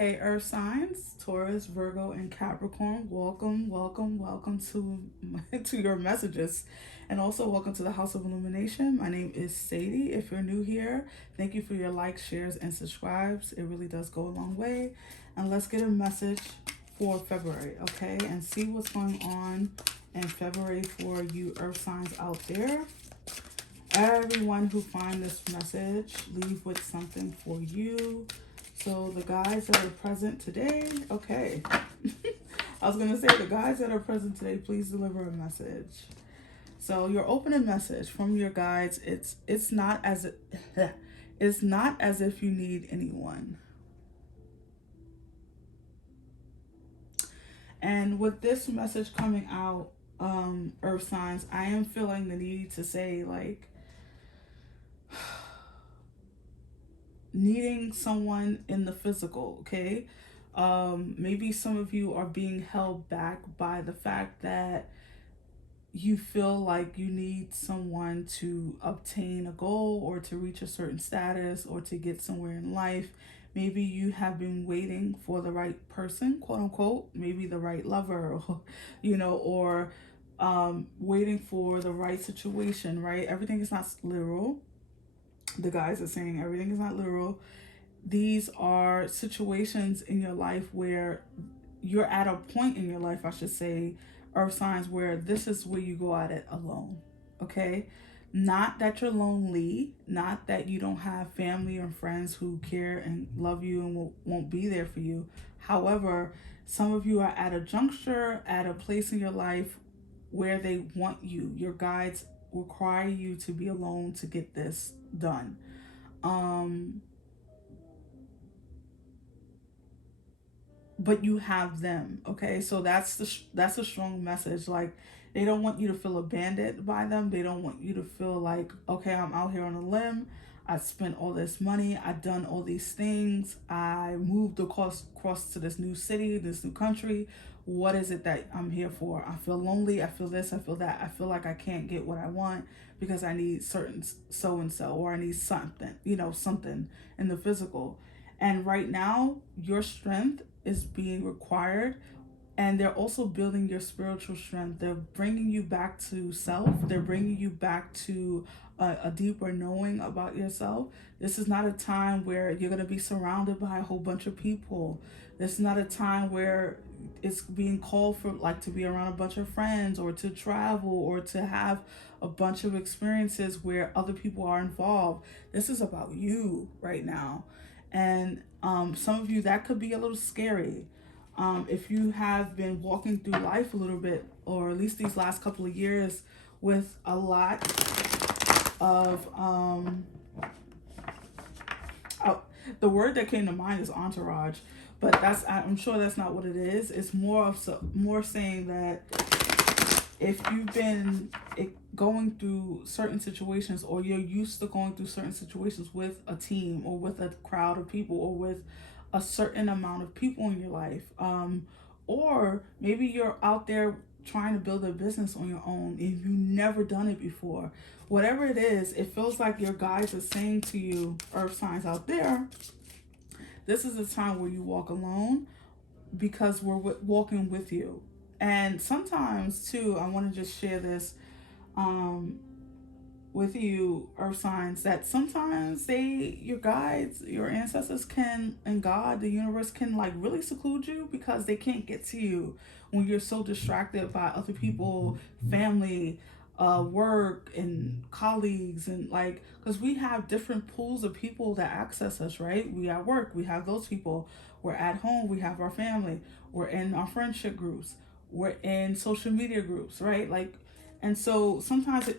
Hey Earth signs, Taurus, Virgo, and Capricorn. Welcome to your messages, and also welcome to the House of Illumination. My name is Sadie. If you're new here, thank you for your likes, shares, and subscribes. It really does go a long way. And let's get a message for February, okay? And see what's going on in February for you Earth signs out there. Everyone who find this message, leave with something for you. So the guys that are present today, okay. I was going to say the guys that are present today, please deliver a message. So your opening message from your guides, it's not as it's not as if you need anyone. And with this message coming out, Earth signs, I am feeling the need to say, like, needing someone in the physical, okay? Maybe some of you are being held back by the fact that you feel like you need someone to obtain a goal or to reach a certain status or to get somewhere in life. Maybe you have been waiting for the right person, quote unquote, maybe the right lover, or, or waiting for the right situation, right? Everything is not literal. The guys are saying everything is not literal. These are situations in your life where you're at a point in your life, I should say, Earth signs, where this is where you go at it alone, okay? Not that you're lonely, not that you don't have family or friends who care and love you and won't be there for you. However, some of you are at a juncture, at a place in your life where they want you. Your guides require you to be alone to get this done. But you have them, okay? So that's a strong message. Like, they don't want you to feel abandoned by them. They don't want you to feel like, okay, I'm out here on a limb. I spent all this money. I've done all these things. I moved across to this new city, this new country. What is it that I'm here for? I feel lonely. I feel this. I feel that. I feel like I can't get what I want because I need certain so-and-so, or I need something, something in the physical. And right now, your strength is being required, and they're also building your spiritual strength. They're bringing you back to self. They're bringing you back to a deeper knowing about yourself. This is not a time where you're going to be surrounded by a whole bunch of people. This is not a time where it's being called for, like, to be around a bunch of friends or to travel or to have a bunch of experiences where other people are involved. This is about you right now. And some of you, that could be a little scary. If you have been walking through life a little bit, or at least these last couple of years, with a lot of the word that came to mind is entourage, but I'm sure that's not what it is. It's more saying that if you've been going through certain situations, or you're used to going through certain situations with a team or with a crowd of people or with a certain amount of people in your life, or maybe you're out there trying to build a business on your own and you've never done it before. Whatever it is, it feels like your guides are saying to you, Earth signs out there, this is a time where you walk alone because we're walking with you. And sometimes too, I want to just share this with you, Earth signs, that sometimes your guides, your ancestors can, and God, the universe can, like, really seclude you because they can't get to you when you're so distracted by other people, family, work, and colleagues, and, like, because we have different pools of people that access us, right? We at work, we have those people. We're at home, we have our family. We're in our friendship groups. We're in social media groups, right? Like, and so sometimes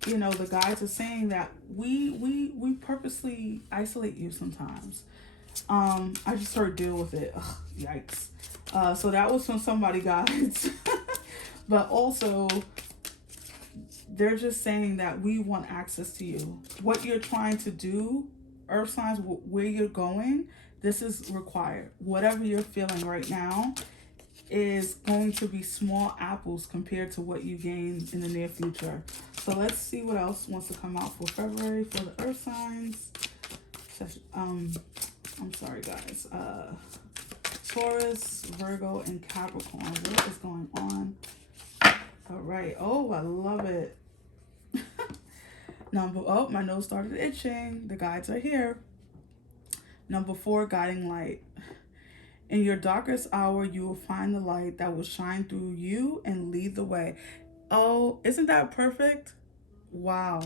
the guides are saying that we purposely isolate you sometimes. I just heard deal with it. Ugh, yikes. So that was from somebody, guys. But also, they're just saying that we want access to you. What you're trying to do, Earth signs, where you're going, this is required. Whatever you're feeling right now is going to be small apples compared to what you gain in the near future. So let's see what else wants to come out for February for the Earth signs. I'm sorry, guys. Taurus, Virgo, and Capricorn. What is going on? All right. Oh, I love it. Oh, my nose started itching. The guides are here. Number 4, guiding light. In your darkest hour, you will find the light that will shine through you and lead the way. Oh, isn't that perfect? Wow.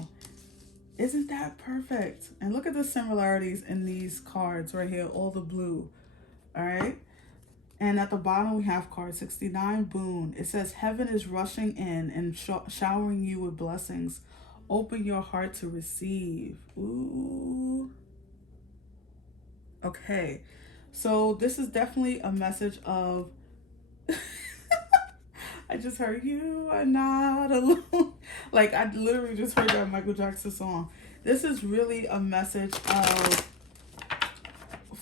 Isn't that perfect? And look at the similarities in these cards right here, all the blue. All right. And at the bottom, we have card 69, Boon. It says, heaven is rushing in and showering you with blessings. Open your heart to receive. Ooh. Okay. So this is definitely a message of, I just heard you are not alone. Like, I literally just heard that Michael Jackson song. This is really a message of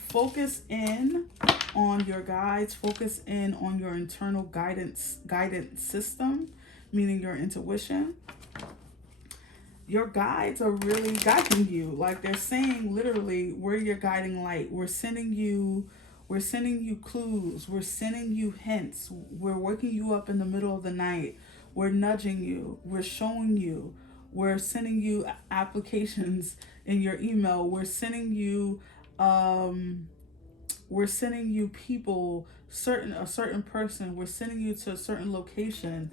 focus in on your guides, focus in on your internal guidance system, meaning your intuition. Your guides are really guiding you. Like, they're saying literally, we're your guiding light. We're sending you clues. We're sending you hints. We're waking you up in the middle of the night. We're nudging you. We're showing you. We're sending you applications in your email. We're sending you people, a certain person. We're sending you to a certain location.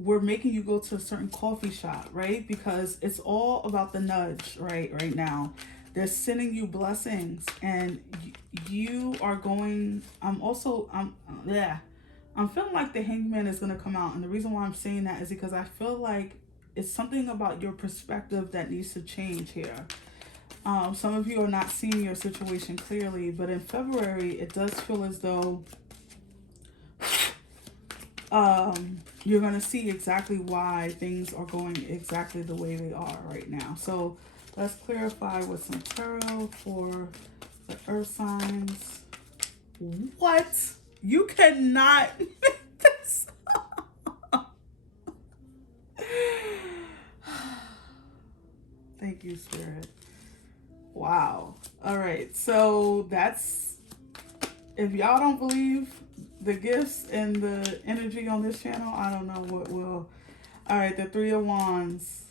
We're making you go to a certain coffee shop, right? Because it's all about the nudge, right now. They're sending you blessings, and you are going. I'm feeling like the Hangman is going to come out. And the reason why I'm saying that is because I feel like it's something about your perspective that needs to change here. Some of you are not seeing your situation clearly, but in February, it does feel as though you're going to see exactly why things are going exactly the way they are right now. So let's clarify with some tarot for the earth signs. What? You cannot make this up. Thank you, Spirit. Wow. All right. So that's, if y'all don't believe the gifts and the energy on this channel, I don't know what will. All right. The 3 of Wands.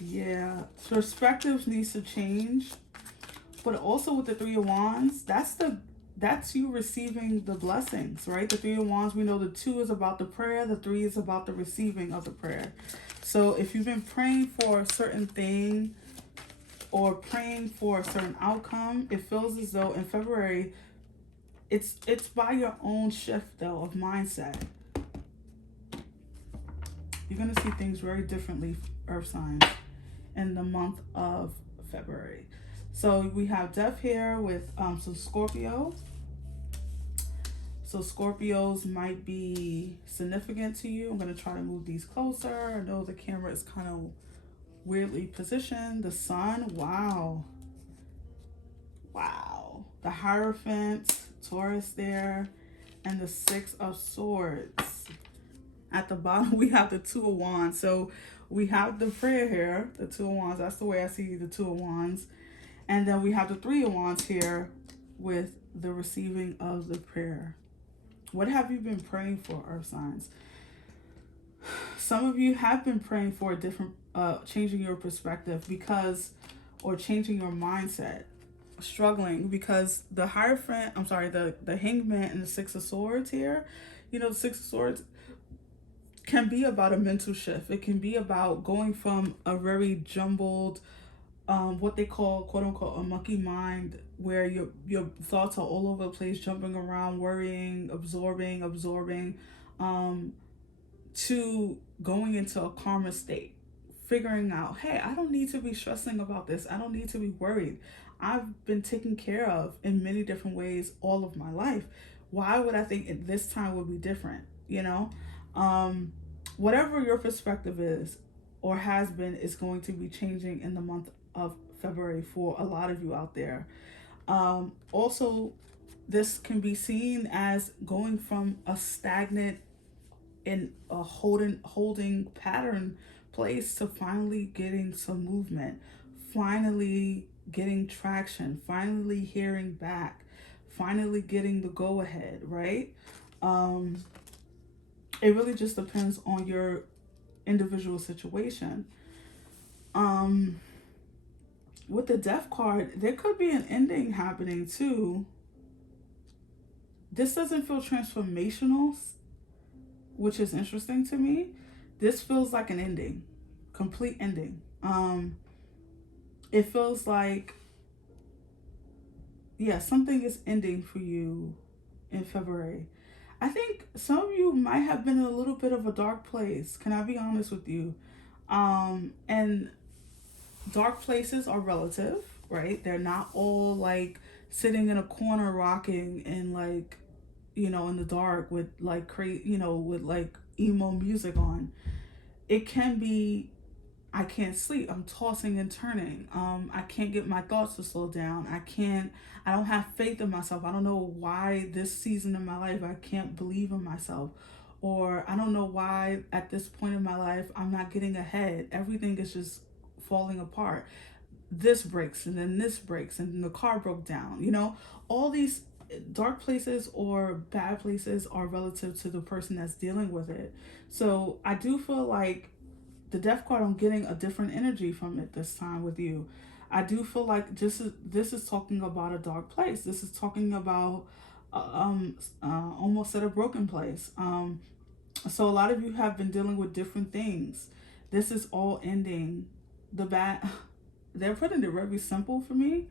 Yeah. Perspectives needs to change. But also with the 3 of Wands, that's you receiving the blessings, right? The 3 of Wands, we know the 2 is about the prayer. The 3 is about the receiving of the prayer. So if you've been praying for a certain thing or praying for a certain outcome, it feels as though in February, it's by your own shift, though, of mindset. You're going to see things very differently, earth signs, in the month of February. So we have Death here with some Scorpio. So Scorpios might be significant to you. I'm going to try to move these closer. I know the camera is kind of weirdly positioned. The Sun, wow. Wow. The Hierophant, Taurus there, and the 6 of Swords. At the bottom, we have the 2 of Wands. So we have the prayer here, the 2 of Wands. That's the way I see the 2 of Wands. And then we have the 3 of Wands here with the receiving of the prayer. What have you been praying for, earth signs? Some of you have been praying for a different, changing your perspective or changing your mindset, struggling because the Hierophant, the Hangman and the 6 of Swords here, the 6 of Swords can be about a mental shift. It can be about going from a very jumbled, what they call, quote unquote, a monkey mind, where your thoughts are all over the place, jumping around, worrying, absorbing, to going into a calmer state, figuring out, hey, I don't need to be stressing about this. I don't need to be worried. I've been taken care of in many different ways all of my life. Why would I think this time would be different? Whatever your perspective is or has been is going to be changing in the month of February for a lot of you out there. Also, this can be seen as going from a stagnant in a holding pattern place to finally getting some movement, finally getting traction, finally hearing back, finally getting the go ahead, right? Um, it really just depends on your individual situation. Um, with the death card, there could be an ending happening too. This doesn't feel transformational, which is interesting to me. This feels like an ending, complete ending. It feels like, yeah, something is ending for you in February. I think some of you might have been in a little bit of a dark place. Can I be honest with you? And dark places are relative, right? They're not all like sitting in a corner rocking and like, in the dark with like with like emo music on. It can be, I can't sleep. I'm tossing and turning. I can't get my thoughts to slow down. I don't have faith in myself. I don't know why this season in my life I can't believe in myself. Or I don't know why at this point in my life I'm not getting ahead. Everything is just falling apart. This breaks and then this breaks and then the car broke down. All these dark places or bad places are relative to the person that's dealing with it. So I do feel like the death card, I'm getting a different energy from it this time with you. I do feel like this is talking about a dark place. This is talking about almost at a broken place. So a lot of you have been dealing with different things. This is all ending. The bad, they're putting it very simple for me.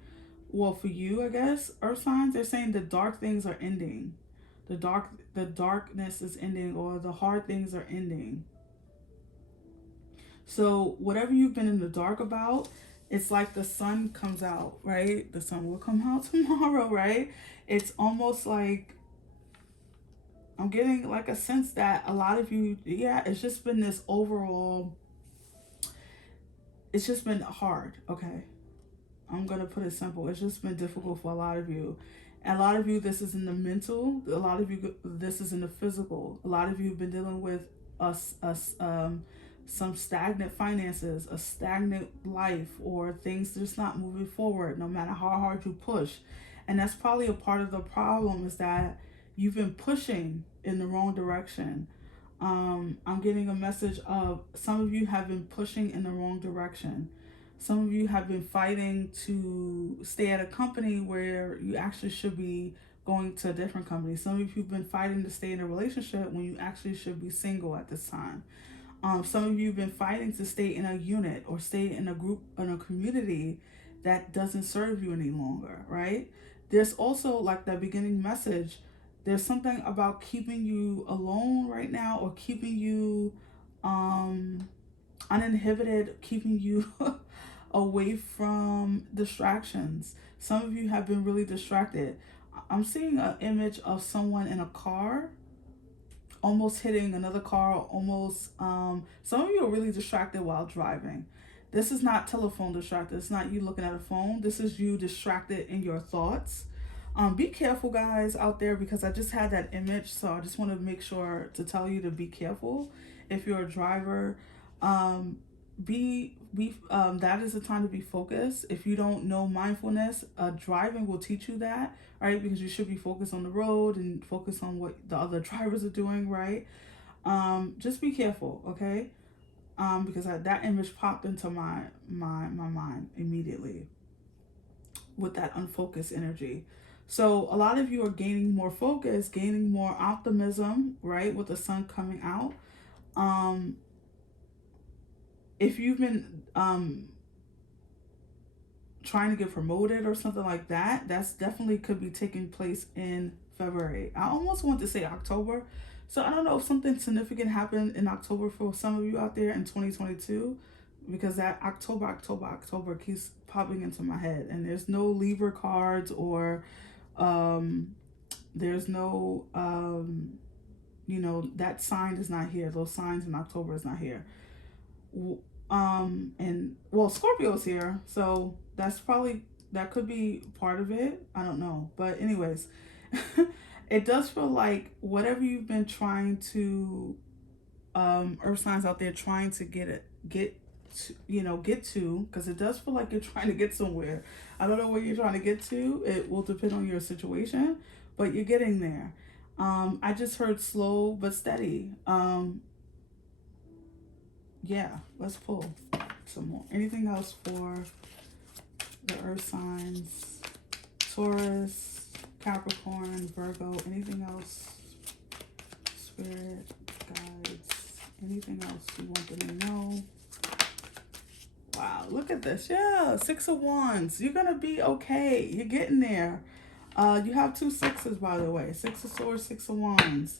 Well, for you, I guess, Earth signs, they're saying the dark things are ending. The darkness is ending, or the hard things are ending. So whatever you've been in the dark about, it's like the sun comes out, right? The sun will come out tomorrow, right? It's almost like I'm getting like a sense that a lot of you, yeah, it's just been this overall, it's just been hard, okay? I'm going to put it simple. It's just been difficult for a lot of you. And a lot of you, this is in the mental. A lot of you, this is in the physical. A lot of you have been dealing with some stagnant finances, a stagnant life, or things just not moving forward no matter how hard you push. And that's probably a part of the problem, is that you've been pushing in the wrong direction. I'm getting a message of some of you have been pushing in the wrong direction. Some of you have been fighting to stay at a company where you actually should be going to a different company. Some of you have been fighting to stay in a relationship when you actually should be single at this time. Some of you have been fighting to stay in a unit or stay in a group, in a community that doesn't serve you any longer, right? There's also, like that beginning message, there's something about keeping you alone right now, or keeping you uninhibited, keeping you away from distractions. Some of you have been really distracted. I'm seeing an image of someone in a car almost hitting another car, almost some of you are really distracted while driving. This is not telephone distracted. It's not you looking at a phone. This is you distracted in your thoughts. Be careful, guys, out there, because I just had that image, so I just want to make sure to tell you to be careful. If you're a driver, that is the time to be focused. If you don't know mindfulness, driving will teach you that, right? Because you should be focused on the road and focus on what the other drivers are doing, right? Just be careful, okay? Because that image popped into my mind immediately with that unfocused energy. So a lot of you are gaining more focus, gaining more optimism, right? With the sun coming out. If you've been trying to get promoted or something like that, that's definitely could be taking place in February. I almost want to say October. So I don't know if something significant happened in October for some of you out there in 2022, because that October keeps popping into my head, and there's no Libra cards, or there's no that sign is not here. Those signs in October is not here. And well, Scorpio's here, so that could be part of it. I don't know, but anyways, it does feel like whatever you've been trying to, earth signs out there trying to get get to, because it does feel like you're trying to get somewhere. I don't know where you're trying to get to. It will depend on your situation, but you're getting there. I just heard slow but steady. Yeah, let's pull some more. Anything else for the earth signs? Taurus, Capricorn, Virgo, anything else? Spirit, guides, anything else you want them to know? Wow, look at this. Yeah, 6 of Wands. You're gonna be okay. You're getting there. You have 2 6s, by the way. 6 of Swords, 6 of Wands.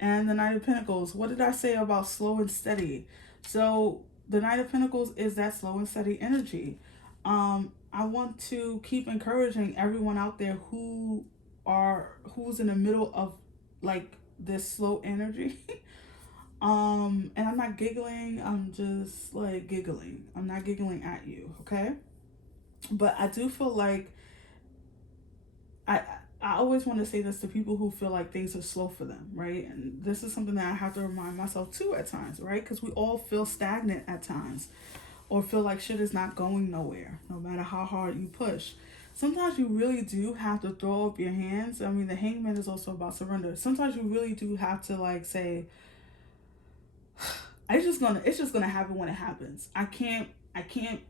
And the Knight of Pentacles. What did I say about slow and steady? So the Knight of Pentacles is that slow and steady energy. I want to keep encouraging everyone out there who's in the middle of like this slow energy. And I'm not giggling, I'm just like giggling. I'm not giggling at you, okay? But I do feel like I I always want to say this to people who feel like things are slow for them, right? And this is something that I have to remind myself too at times, right? Because we all feel stagnant at times or feel like shit is not going nowhere, no matter how hard you push. Sometimes you really do have to throw up your hands. I mean, the Hangman is also about surrender. Sometimes you really do have to like say, it's just gonna happen when it happens. I can't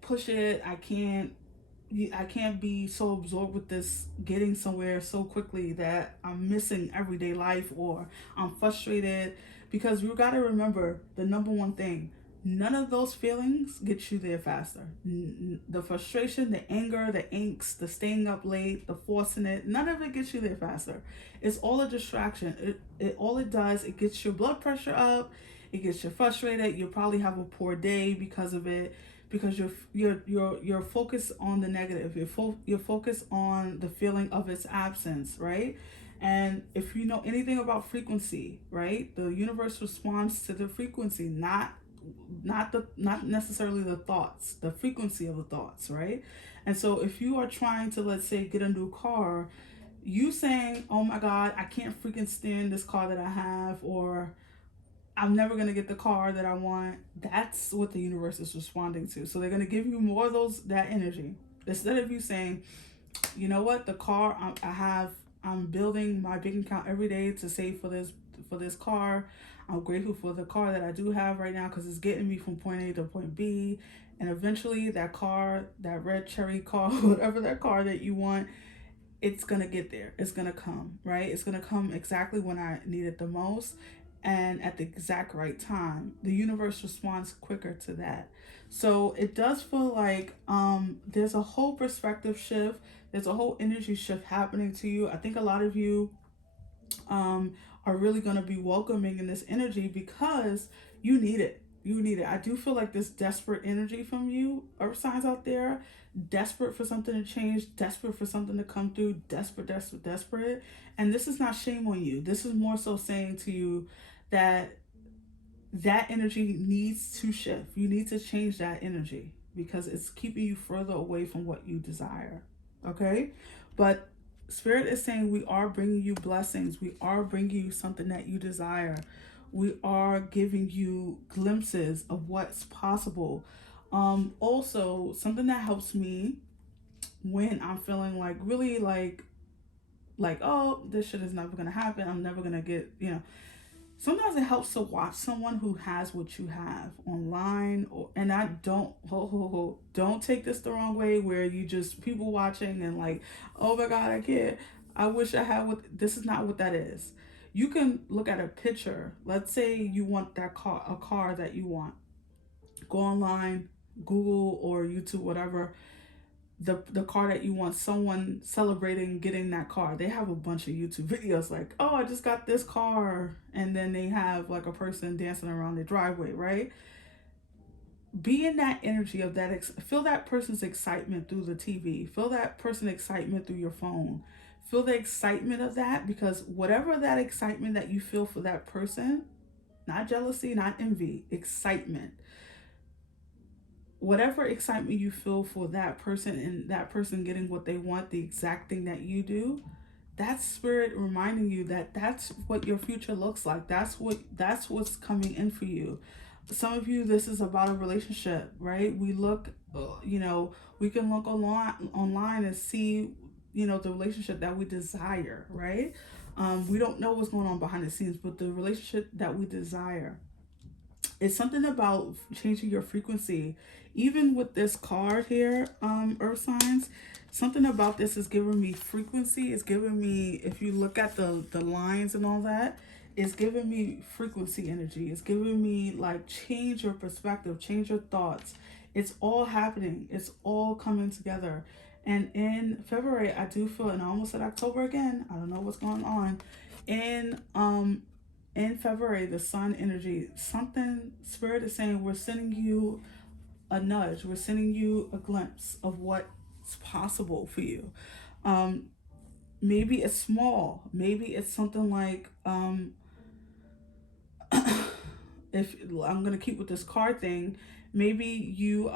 push it. I can't be so absorbed with this getting somewhere so quickly that I'm missing everyday life or I'm frustrated, because you got to remember the number one thing: none of those feelings get you there faster. The frustration, the anger, the angst, the staying up late, the forcing it, none of it gets you there faster. It's all a distraction. It all it does, it gets your blood pressure up, it gets you frustrated. You'll probably have a poor day because of it, because you're focused on the negative. You're focused on the feeling of its absence, right? And if you know anything about frequency, right, the universe responds to the frequency, not necessarily the thoughts, the frequency of the thoughts, right? And so if you are trying to, let's say, get a new car, you saying, oh my god, I can't freaking stand this car that I have, or I'm never going to get the car that I want, that's what the universe is responding to. So they're going to give you more of that energy, instead of you saying, you know what, the car I'm building my bank account every day to save for this car. I'm grateful for the car that I do have right now because it's getting me from point A to point B. And eventually that car, that red cherry car, whatever that car that you want, it's going to get there. It's going to come, right? It's going to come exactly when I need it the most and at the exact right time. The universe responds quicker to that. So it does feel like there's a whole perspective shift. There's a whole energy shift happening to you. I think a lot of you are really going to be welcoming in this energy because you need it. You need it. I do feel like this desperate energy from you, earth signs out there, desperate for something to change, desperate for something to come through, desperate, desperate, desperate. And this is not shame on you. This is more so saying to you that that energy needs to shift. You need to change that energy because it's keeping you further away from what you desire. Okay? But Spirit is saying we are bringing you blessings. We are bringing you something that you desire. We are giving you glimpses of what's possible. Also, something that helps me when I'm feeling like really like, oh, this shit is never gonna happen. I'm never gonna get. Sometimes it helps to watch someone who has what you have online, and I don't take this the wrong way where you just people watching and like, oh my god, I wish I had what. This is not what that is. You can look at a picture. Let's say you want a car that you want. Go online, Google or YouTube, whatever, the car that you want, someone celebrating getting that car. They have a bunch of YouTube videos like, oh, I just got this car, and then they have like a person dancing around their driveway, right? Be in that energy of that, feel that person's excitement through the TV, feel that person's excitement through your phone, feel the excitement of that, because whatever that excitement that you feel for that person, not jealousy, not envy, excitement, whatever excitement you feel for that person and that person getting what they want, the exact thing that you do, that's Spirit reminding you that that's what your future looks like. That's what's coming in for you. Some of you, this is about a relationship, right? We look, you know, we can look online and see, you know, the relationship that we desire, right? We don't know what's going on behind the scenes, but the relationship that we desire, it's something about changing your frequency. Even with this card here, earth signs, something about this is giving me frequency. It's giving me, if you look at the lines and all that, it's giving me frequency energy. It's giving me like change your perspective, change your thoughts. It's all happening. It's all coming together. And in February, I do feel, and I almost said October again, I don't know what's going on. In in February, the sun energy, something, spirit is saying we're sending you a nudge, we're sending you a glimpse of what's possible for you. Um, Maybe it's small, maybe it's something like, if I'm gonna keep with this card thing, maybe you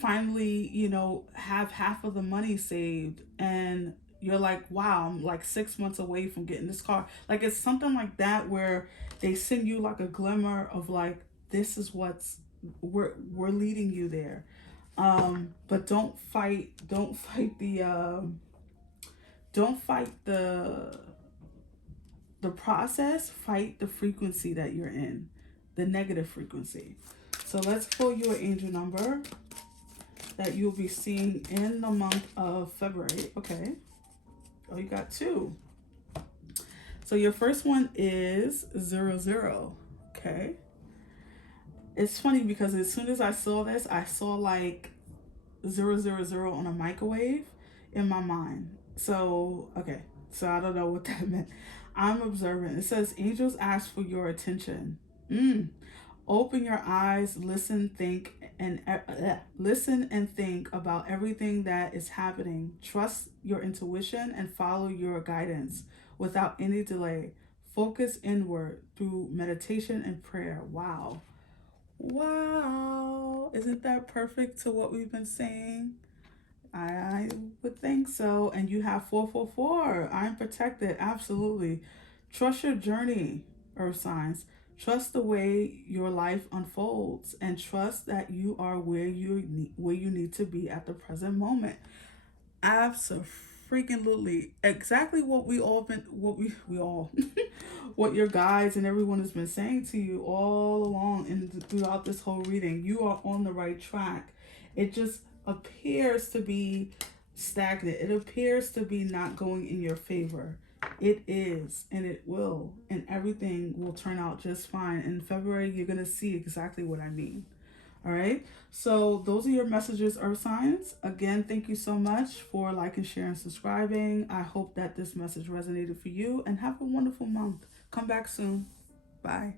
finally, you know, have half of the money saved and you're like, wow, I'm like 6 months away from getting this car. Like it's something like that where they send you like a glimmer of like, this is what's, we're leading you there. But don't fight don't fight the process, fight the frequency that you're in, the negative frequency. So let's pull you an angel number that you'll be seeing in the month of February. Okay. Oh, you got two. So your first one is 00. Okay. It's funny because as soon as I saw this, I saw like 000 on a microwave in my mind. So, okay. So I don't know what that meant. I'm observant. It says angels ask for your attention. Open your eyes, listen, think, and listen and think about everything that is happening. Trust your intuition and follow your guidance without any delay. Focus inward through meditation and prayer. Wow. Wow. Isn't that perfect to what we've been saying? I would think so. And you have 444. I'm protected. Absolutely. Trust your journey, Earth signs. Trust the way your life unfolds and trust that you are where you need to be at the present moment. Absolutely. Exactly what we all been we all what your guides and everyone has been saying to you all along and throughout this whole reading. You are on the right track. It just appears to be stagnant. It appears to be not going in your favor. It is, and it will, and everything will turn out just fine. In February, you're going to see exactly what I mean. All right. So those are your messages, Earth signs. Again, thank you so much for liking, sharing, subscribing. I hope that this message resonated for you and have a wonderful month. Come back soon. Bye.